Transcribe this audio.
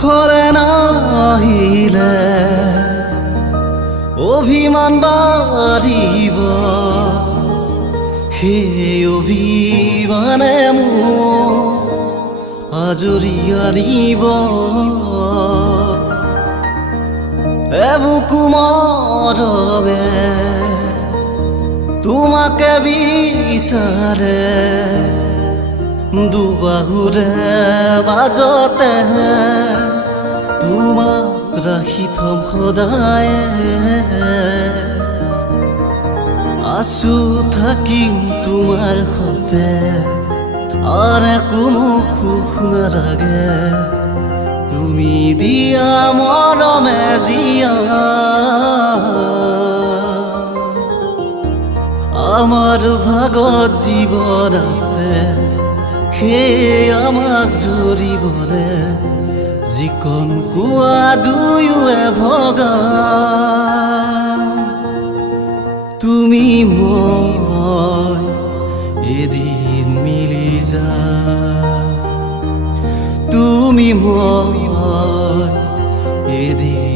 কাষৰে নাহিলে অভিমান বাঢ়িব সেই অভিমানে মোক আজৰি আনিব এবুকু মৰমে তোমাকে বিচাৰে দুবাহুৰে মাজতে তোমাক ৰাখি থম সদায় আছো থাকিম তোমাৰ সতে আৰু একো মোক সুখ নালাগে তুমি দিয়া মৰমে জিয়া আমাৰ ভাগত জীবন আছে সেই আমাক জৰিবলে যিকণ কোৱা দুয়োৱে ভগা তুমি মই এদিন মিলি যা তুমি মই এদিন